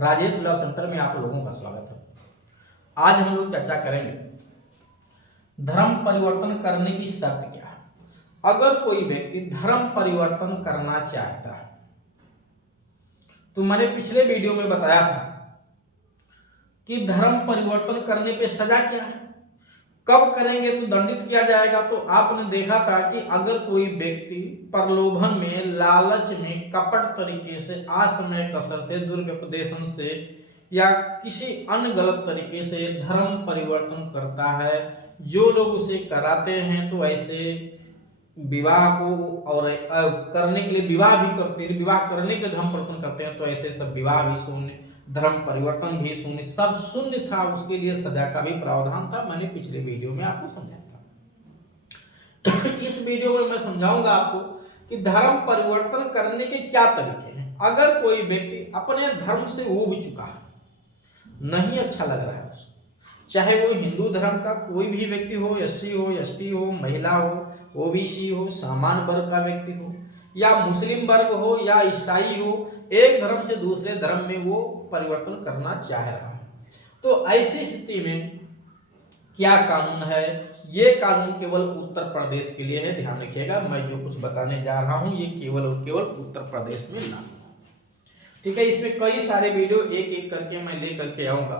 Rajesh law centre में आप लोगों का स्वागत है। आज हम लोग चर्चा करेंगे धर्म परिवर्तन करने की शर्त क्या है। अगर कोई व्यक्ति धर्म परिवर्तन करना चाहता है तो मैंने पिछले वीडियो में बताया था कि धर्म परिवर्तन करने पे सजा क्या है, कब करेंगे तो दंडित किया जाएगा। तो आपने देखा था कि अगर कोई व्यक्ति प्रलोभन में, लालच में, कपट तरीके से, असमय कसर से, दुर्व्यपदेशन से या किसी अन्य गलत तरीके से धर्म परिवर्तन करता है, जो लोग उसे कराते हैं तो ऐसे विवाह को और करने के लिए विवाह भी करते हैं, विवाह करने के धर्म परिवर्तन करते हैं तो ऐसे सब विवाह भी शून्य, धर्म परिवर्तन भी शून्य, सब शून्य था। उसके लिए सजा का भी प्रावधान था। मैंने पिछले वीडियो में आपको समझाया था। इस वीडियो में मैं समझाऊंगा आपको कि धर्म परिवर्तन करने के क्या तरीके हैं। अगर कोई व्यक्ति अपने धर्म से ऊब चुका है, नहीं अच्छा लग रहा है उसको, चाहे वो हिंदू धर्म का कोई भी व्यक्ति हो, एससी हो, एसटी हो, महिला हो, ओबीसी हो, सामान्य वर्ग का व्यक्ति हो, या मुस्लिम वर्ग हो, या ईसाई हो, एक धर्म से दूसरे धर्म में वो परिवर्तन करना चाह रहा है, तो ऐसी स्थिति में क्या कानून है। ये कानून केवल उत्तर प्रदेश के लिए है, ध्यान रखिएगा। मैं जो कुछ बताने जा रहा हूं ये केवल और केवल उत्तर प्रदेश में लागू, ठीक है। इसमें कई सारे वीडियो एक एक करके मैं ले करके आऊंगा।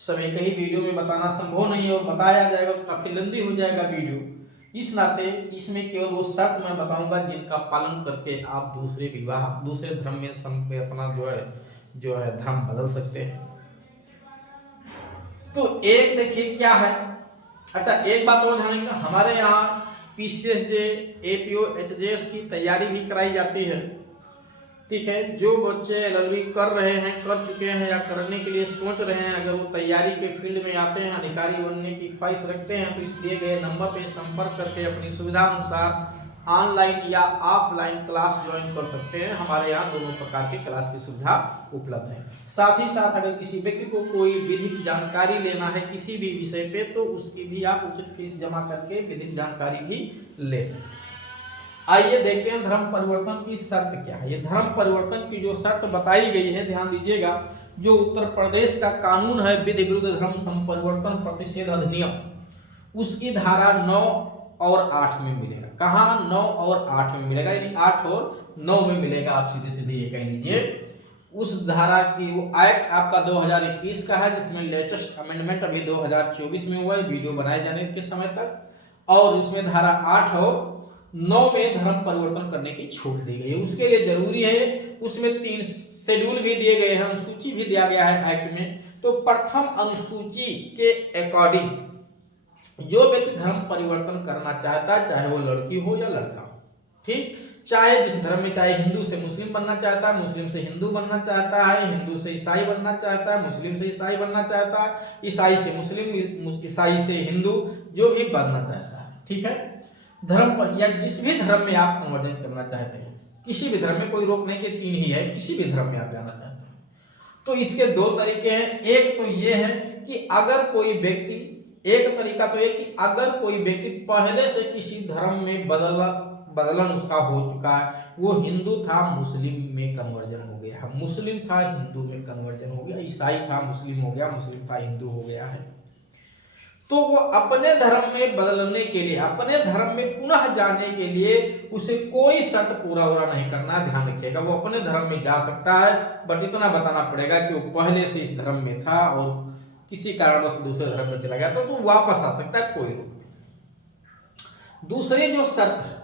सब एक ही वीडियो में बताना संभव नहीं है और बताया जाएगा तो काफी लंबी हो जाएगा वीडियो। इस नाते इसमें केवल वो शर्त मैं बताऊंगा जिनका पालन करके आप दूसरे धर्म में अपना जो है धर्म बदल सकते हैं। तो एक देखिए क्या है। अच्छा, एक बात और ध्यान रखना, हमारे यहाँ पीसीएसजे, एपीओ, एचजेएस की तैयारी भी कराई जाती है, ठीक है। जो बच्चे एलएलबी कर रहे हैं, कर चुके हैं या करने के लिए सोच रहे हैं, अगर वो तैयारी के फील्ड में आते हैं, अधिकारी बनने की ख्वाहिश रखते हैं, तो इस दिए गए नंबर पे संपर्क करके अपनी सुविधा अनुसार ऑनलाइन या ऑफलाइन क्लास ज्वाइन कर सकते हैं। हमारे यहाँ दोनों प्रकार की क्लास की सुविधा उपलब्ध है। साथ ही साथ अगर किसी व्यक्ति को कोई विधिक जानकारी लेना है किसी भी विषय पे, तो उसकी भी आप उचित फीस जमा करके विधिक जानकारी भी ले सकते हैं। आइए देखते हैं धर्म परिवर्तन की शर्त क्या है। ये धर्म परिवर्तन की जो शर्त बताई गई है, ध्यान दीजिएगा, जो उत्तर प्रदेश का कानून है विधि विरुद्ध धर्म संपरिवर्तन प्रतिषेध अधिनियम, उसकी धारा 9 और 8 में मिलेगा। कहाँ 9 और 8 में मिलेगा, यानी 8 और 9 में मिलेगा। आप सीधे सीधे ये कह लीजिए उस धारा की, वो एक्ट आपका 2021 का है, जिसमें लेटेस्ट अमेंडमेंट अभी 2024 में हुआ है वीडियो बनाए जाने के समय तक, और उसमें धारा 8 और 9 में धर्म परिवर्तन करने की छूट दी गई है। उसके लिए जरूरी है, उसमें 3 शेड्यूल भी दिए गए हैं, अनुसूची भी दिया गया है एक्ट में। तो प्रथम अनुसूची के अकॉर्डिंग जो व्यक्ति धर्म परिवर्तन करना चाहता है, चाहे वो लड़की हो या लड़का हो, ठीक, चाहे जिस धर्म में, चाहे हिंदू से मुस्लिम बनना चाहता है, मुस्लिम से हिंदू बनना चाहता है, हिंदू से ईसाई बनना चाहता है, मुस्लिम से ईसाई बनना चाहता है, ईसाई से मुस्लिम, ईसाई से हिंदू, जो भी बनना चाहता है, ठीक है। धर्म पर या जिस भी धर्म में आप कन्वर्जेंस करना चाहते हैं, किसी भी धर्म में, कोई रोक नहीं कि 3 ही है, किसी भी धर्म में आप जाना चाहते हैं, तो इसके 2 तरीके हैं। एक तो ये है कि अगर कोई व्यक्ति, एक तरीका तो ये कि अगर कोई व्यक्ति पहले से किसी धर्म में बदलन उसका हो चुका है, वो हिंदू था मुस्लिम में कन्वर्जन हो गया है, मुस्लिम था हिंदू में कन्वर्जन हो गया, ईसाई था मुस्लिम हो गया, मुस्लिम था हिंदू हो गया है, तो वो अपने धर्म में बदलने के लिए, अपने धर्म में पुनः जाने के लिए उसे कोई शर्त पूरा नहीं करना, ध्यान रखिएगा। वो अपने धर्म में जा सकता है, बट इतना बताना पड़ेगा कि वो पहले से इस धर्म में था और किसी कारणवश दूसरे धर्म में चला गया तो वापस आ सकता है, कोई रोक नहीं। दूसरी जो शर्त है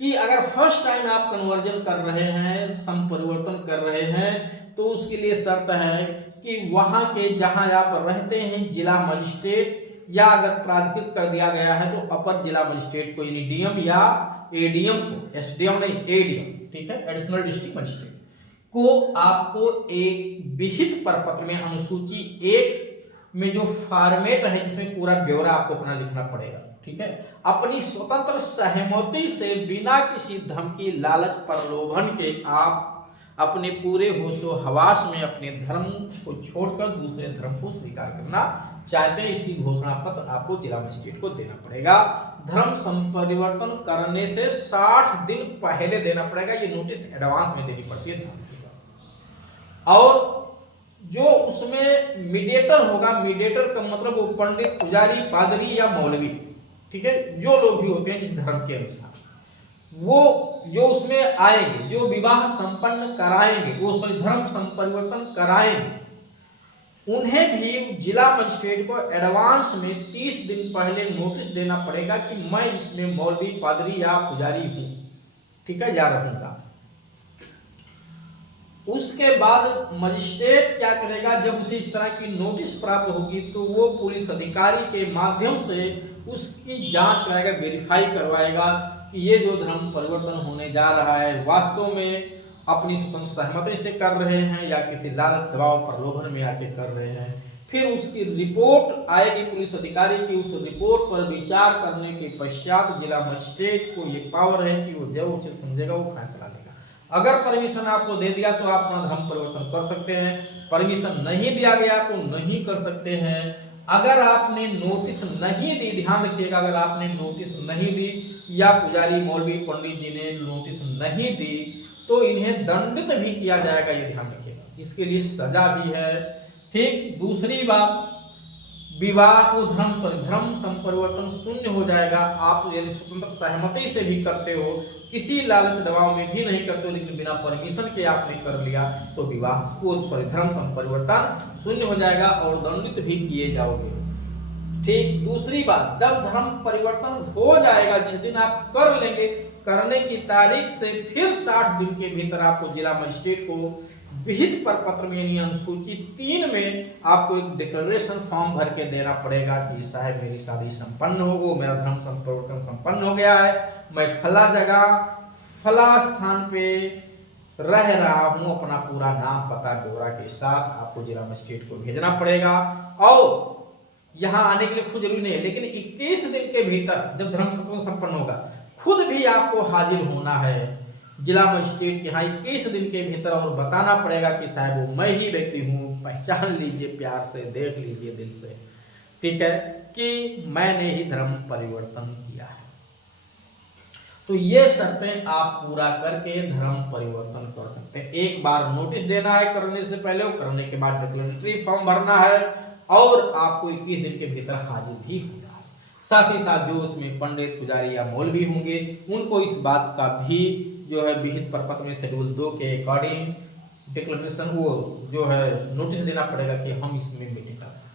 कि अगर फर्स्ट टाइम आप कन्वर्जन कर रहे हैं, संपरिवर्तन कर रहे हैं, तो उसके लिए शर्त है कि वहां के जहां आप रहते हैं जिला मजिस्ट्रेट, या अगर प्राधिकृत कर दिया गया है तो अपर जिला मजिस्ट्रेट को, यानी डीएम या एडीएम को, एसडीएम नहीं एडीएम, ठीक है, एडिशनल डिस्ट्रिक्ट मजिस्ट्रेट को, आपको एक विहित प्रपत्र में अनुसूची 1 में जो फॉर्मेट है, जिसमें पूरा ब्यौरा आपको अपना लिखना पड़ेगा, ठीक है, अपनी स्वतंत्र सहमति से बिना किसी धमकी, लालच, प्रलोभन के आप अपने पूरे होशो हवास में अपने धर्म को छोड़कर दूसरे धर्म को स्वीकार करना चाहते हैं। इसी घोषणा पत्र आपको जिला मजिस्ट्रेट को देना पड़ेगा। धर्म संपरिवर्तन करने से 60 दिन पहले देना पड़ेगा। ये नोटिस एडवांस में देनी पड़ती है। और जो उसमें मीडिएटर होगा, मीडिएटर का मतलब वो पंडित, पुजारी, पादरी या मौलवी, ठीक है, जो लोग भी होते हैं जिस धर्म के अनुसार, वो जो उसमें आएंगे, जो विवाह संपन्न कराएंगे, वो सॉरी धर्म संपरिवर्तन कराएंगे, उन्हें भी जिला मजिस्ट्रेट को एडवांस में 30 दिन पहले नोटिस देना पड़ेगा कि मैं इसमें मौलवी, पादरी या पुजारी हूं, ठीक है, या रहूंगा। उसके बाद मजिस्ट्रेट क्या करेगा, जब उसे इस तरह की नोटिस प्राप्त होगी तो वो पुलिस अधिकारी के माध्यम से उसकी जांच कराएगा, वेरीफाई करवाएगा कि ये जो धर्म परिवर्तन होने जा रहा है वास्तव में अपनी स्वतंत्र सहमति से कर रहे हैं या किसी लालच, दबाव, प्रलोभन में आके कर रहे हैं। फिर उसकी रिपोर्ट आएगी पुलिस अधिकारी की, उस रिपोर्ट पर विचार करने के पश्चात जिला मजिस्ट्रेट को ये पावर है कि वो जो उचित समझेगा वो फैसला लेगा। अगर परमिशन आपको दे दिया तो आप अपना धर्म परिवर्तन कर सकते हैं, परमिशन नहीं दिया गया तो नहीं कर सकते हैं। अगर आपने नोटिस नहीं दी, ध्यान रखिएगा, अगर आपने नोटिस नहीं दी या पुजारी, मौलवी, पंडित जी ने नोटिस नहीं दी तो इन्हें दंडित भी किया जाएगा, ये ध्यान रखिएगा, इसके लिए सजा भी है। ठीक, दूसरी बात, विवाह को धर्म संपरिवर्तन शून्य हो जाएगा। आप यदि स्वतंत्र सहमति से भी करते हो, किसी लालच दबाव में भी नहीं करते हो, लेकिन बिना परमिशन के आपने कर लिया तो विवाह को धर्म संपरिवर्तन शून्य हो जाएगा और दंडित भी किए जाओगे। ठीक, दूसरी बात, जब धर्म परिवर्तन हो जाएगा, जिस दिन आप कर लेंगे, करने की तारीख से फिर 60 दिन के भीतर आपको जिला मजिस्ट्रेट को विहित प्रपत्र में यानी अनुसूची 3 में आपको एक डिक्लेरेशन फॉर्म भर के देना पड़ेगा कि साहब मेरी शादी संपन्न हो गई, मेरा धर्म संपरिवर्तन संपन्न हो गया है, मैं फला जगह फला स्थान पे रह रहा हूं, अपना पूरा नाम, पता, ब्यौरा के साथ आपको जिला मजिस्ट्रेट को भेजना पड़ेगा। और यहाँ आने के लिए खुद जरूरी नहीं है, लेकिन 21 दिन के भीतर जब धर्म संपन्न होगा खुद भी आपको हाजिर होना है जिला मजिस्ट्रेट के यहाँ 21 दिन के भीतर और बताना पड़ेगा कि साहब वो मैं ही व्यक्ति हूँ, पहचान लीजिए, प्यार से देख लीजिए दिल से, ठीक है, कि मैंने ही धर्म परिवर्तन किया है। तो ये शर्तें आप पूरा करके धर्म परिवर्तन कर सकते हैं। एक बार नोटिस देना है करने से पहले, और करने के बाद डिक्लेरेटरी फॉर्म भरना है और आपको 21 दिन के भीतर हाजिर भी होना है। साथ ही साथ जो उसमें पंडित, पुजारी या मौलवी होंगे उनको इस बात का भी जो है विहित प्रपत्र में शेड्यूल 2 के अकॉर्डिंग डिक्लेरेशन वो जो है नोटिस देना पड़ेगा कि हम इसमें मीटिंग कर रहे हैं।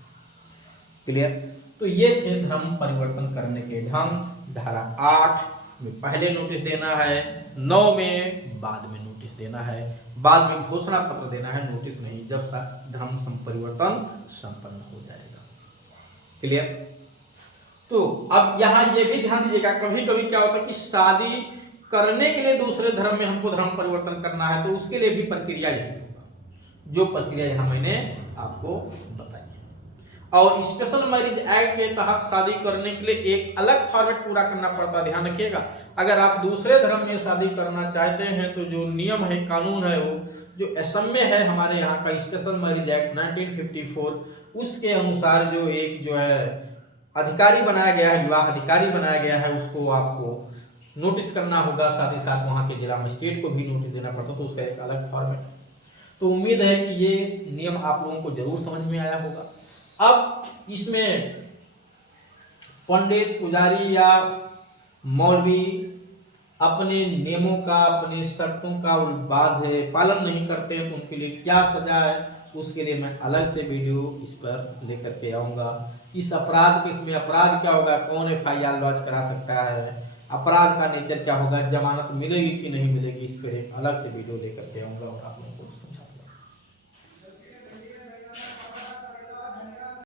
क्लियर? तो ये थे धर्म परिवर्तन करने के ढंग। धारा 8 में पहले नोटिस देना है, 9 में बाद में नोटिस देना है, बाद में घोषणा पत्र देना है, नोटिस नहीं, जब धर्म संपरिवर्तन संपन्न हो जाएगा। क्लियर? तो अब यहाँ ये भी ध्यान दीजिएगा, कभी कभी क्या होता है कि शादी करने के लिए दूसरे धर्म में हमको धर्म परिवर्तन करना है, तो उसके लिए भी प्रक्रिया यही होगा जो प्रक्रिया यहाँ मैंने आपको बताई है। और स्पेशल मैरिज एक्ट के तहत शादी करने के लिए एक अलग फॉर्मेट पूरा करना पड़ता है, ध्यान रखिएगा। अगर आप दूसरे धर्म में शादी करना चाहते हैं तो जो नियम है, कानून है, वो जो असम में है हमारे यहाँ का स्पेशल मैरिज एक्ट 1954, उसके अनुसार जो एक जो है अधिकारी बनाया गया है, विवाह अधिकारी बनाया गया है, उसको आपको नोटिस करना होगा, साथ ही साथ वहाँ के जिला मजिस्ट्रेट को भी नोटिस देना पड़ता, तो उसका एक अलग फॉर्मेट। तो उम्मीद है कि ये नियम आप लोगों को जरूर समझ में आया होगा। अब इसमें पंडित, पुजारी या मौलवी अपने नियमों का, अपनी शर्तों का पालन नहीं करते हैं तो उनके लिए क्या सजा है, उसके लिए मैं अलग से वीडियो इस पर लेकर के आऊँगा। इस अपराध के, इसमें अपराध क्या होगा, कौन FIR लॉन्च करा सकता है, अपराध का नेचर क्या होगा, जमानत मिलेगी कि नहीं मिलेगी, इस पर एक अलग से वीडियो लेकर के आऊँगा और आप लोगों को